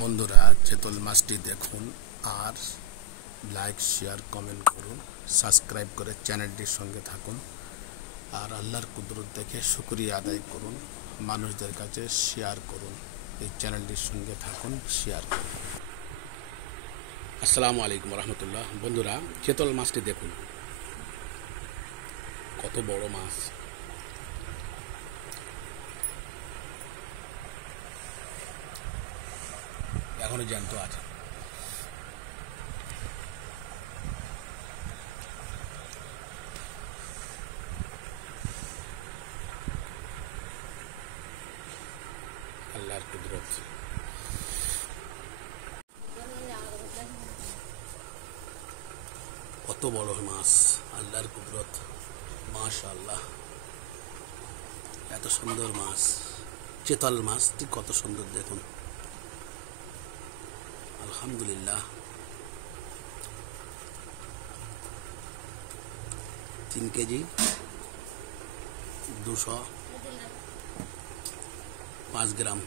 বন্ধুরা, চেতল মাছটি দেখুন আর লাইক, শেয়ার, কমেন্ট করুন, সাবস্ক্রাইব করে চ্যানেলটির সঙ্গে থাকুন আর আল্লাহর কুদরত দেখে শুকরিয়া আদায় করুন। মানুষদের কাছে শেয়ার করুন, এই চ্যানেলটির সঙ্গে থাকুন, শেয়ার করুন। আসসালামু আলাইকুম রহমতুল্লাহ। বন্ধুরা, চেতল মাছটি দেখুন, কত বড় মাছ। এখনো জ্যান্ত আছে। আল্লাহর কুদরত। কত বড় মাছ, আল্লাহর কুদরত, মাশাআল্লাহ। এত সুন্দর মাছ, চেতল মাছটি কত সুন্দর দেখুন। আলহামদুলিল্লাহ। 3 কেজি 205 গ্রাম।